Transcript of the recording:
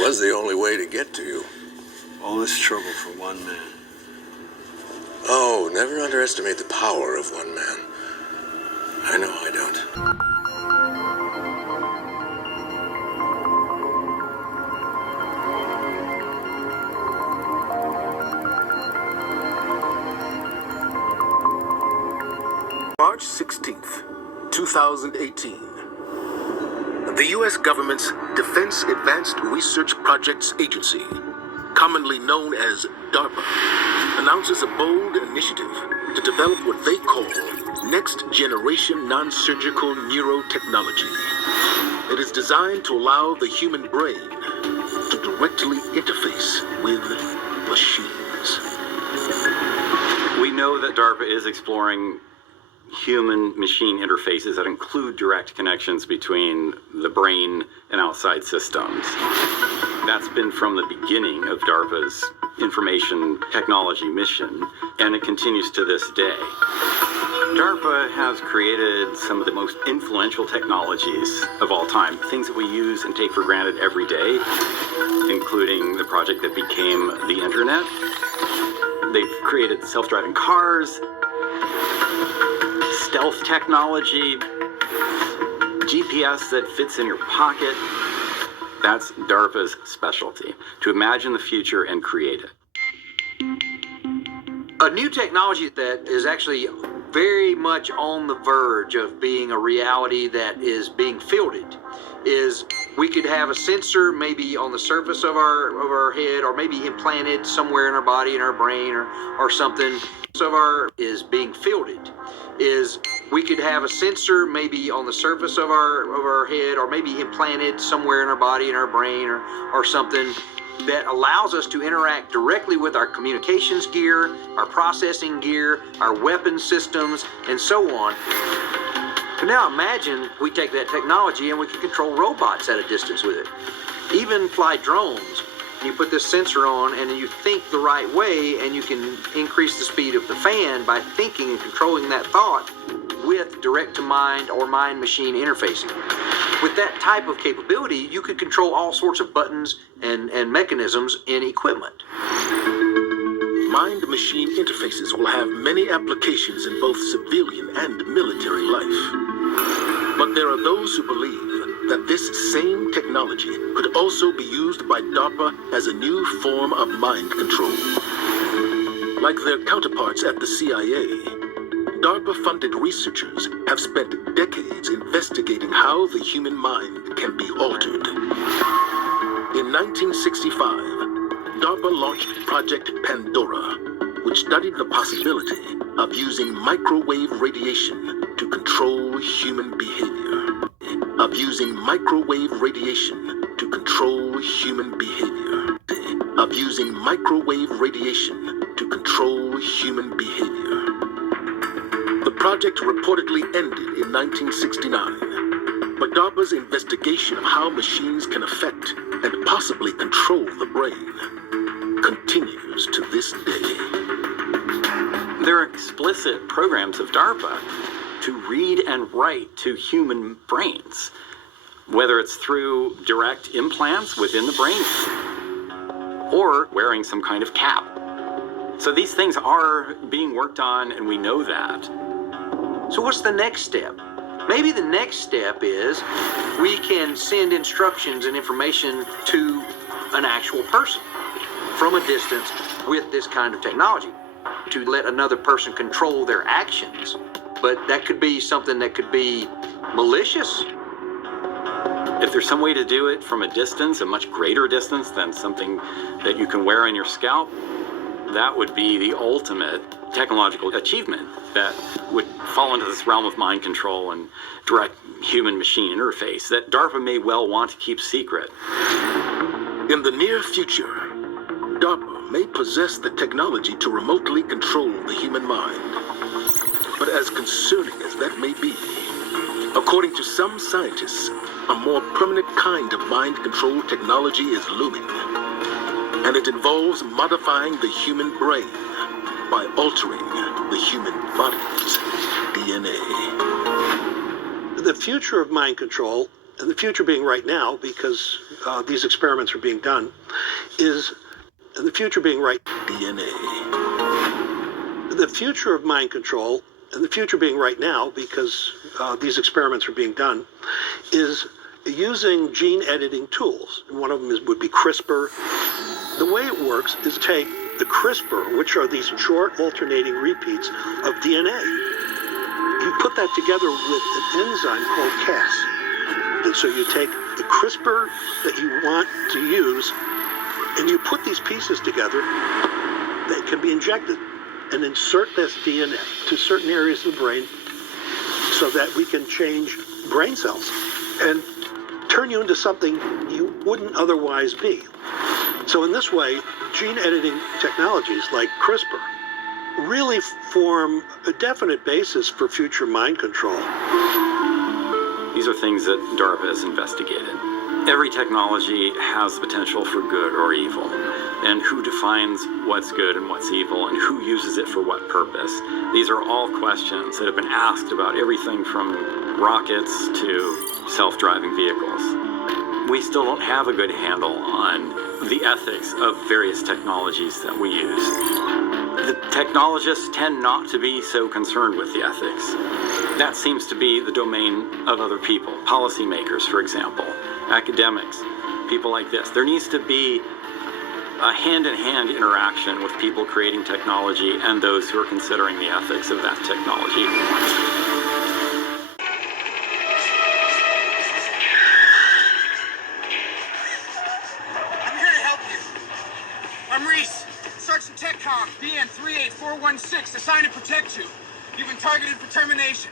was the only way to get to you. All this trouble for one man. Oh, never underestimate the power of one man. I know I don't. March 16th, 2018. The U.S. government's Defense Advanced Research Projects Agency, commonly known as DARPA, announces a bold initiative to develop what they call next-generation non-surgical neurotechnology. It is designed to allow the human brain to directly interface with machines. We know that DARPA is exploring human-machine interfaces that include direct connections between the brain and outside systems. That's been from the beginning of DARPA's information technology mission, and it continues to this day. DARPA has created some of the most influential technologies of all time, things that we use and take for granted every day, including the project that became the internet. They've created self-driving cars, stealth technology, GPS that fits in your pocket. That's DARPA's specialty, to imagine the future and create it. A new technology that is actually very much on the verge of being a reality that is being fielded is we could have a sensor maybe on the surface of our head, or maybe implanted somewhere in our body, in our brain, or something. Is being fielded is we could have a sensor maybe on the surface of our head, or maybe implanted somewhere in our body, in our brain, or something that allows us to interact directly with our communications gear, our processing gear, our weapon systems, and so on. But now imagine we take that technology and we can control robots at a distance with it. Even fly drones. You put this sensor on and you think the right way, and you can increase the speed of the fan by thinking and controlling that thought with direct-to-mind or mind-machine interfacing. With that type of capability, you could control all sorts of buttons and mechanisms in equipment. Mind-machine interfaces will have many applications in both civilian and military life. But there are those who believe that this same technology could also be used by DARPA as a new form of mind control. Like their counterparts at the CIA, DARPA-funded researchers have spent decades investigating how the human mind can be altered. In 1965, DARPA launched Project Pandora, which studied the possibility of using microwave radiation to control human behavior. Of using microwave radiation to control human behavior. Of using microwave radiation to control human behavior. The project reportedly ended in 1969, but DARPA's investigation of how machines can affect and possibly control the brain continues to this day. There are explicit programs of DARPA to read and write to human brains, whether it's through direct implants within the brain or wearing some kind of cap. So these things are being worked on, and we know that. So what's the next step? Maybe the next step is we can send instructions and information to an actual person from a distance with this kind of technology to let another person control their actions. But that could be something that could be malicious. If there's some way to do it from a distance, a much greater distance than something that you can wear on your scalp, that would be the ultimate technological achievement that would fall into this realm of mind control and direct human-machine interface that DARPA may well want to keep secret. In the near future, DARPA may possess the technology to remotely control the human mind. But as concerning as that may be, according to some scientists, a more permanent kind of mind control technology is looming. And it involves modifying the human brain by altering the human body's DNA. The future of mind control and the future being right now because these experiments are being done, is, and the future being right, DNA. the future of mind control, and the future being right now because these experiments are being done, is using gene editing tools. And one of them would be CRISPR. The way it works is take the CRISPR, which are these short alternating repeats of DNA. You put that together with an enzyme called Cas. And so you take the CRISPR that you want to use, and you put these pieces together that can be injected and insert this DNA to certain areas of the brain so that we can change brain cells and turn you into something you wouldn't otherwise be. So in this way, gene editing technologies like CRISPR really form a definite basis for future mind control. These are things that DARPA has investigated. Every technology has the potential for good or evil, and who defines what's good and what's evil, and who uses it for what purpose. These are all questions that have been asked about everything from rockets to self-driving vehicles. We still don't have a good handle on the ethics of various technologies that we use. The technologists tend not to be so concerned with the ethics. That seems to be the domain of other people, policymakers, for example, academics, people like this. There needs to be a hand-in-hand interaction with people creating technology and those who are considering the ethics of that technology. I'm here to help you. I'm Reese, Sergeant TechCom, BN 38416, assigned to protect you. You've been targeted for termination.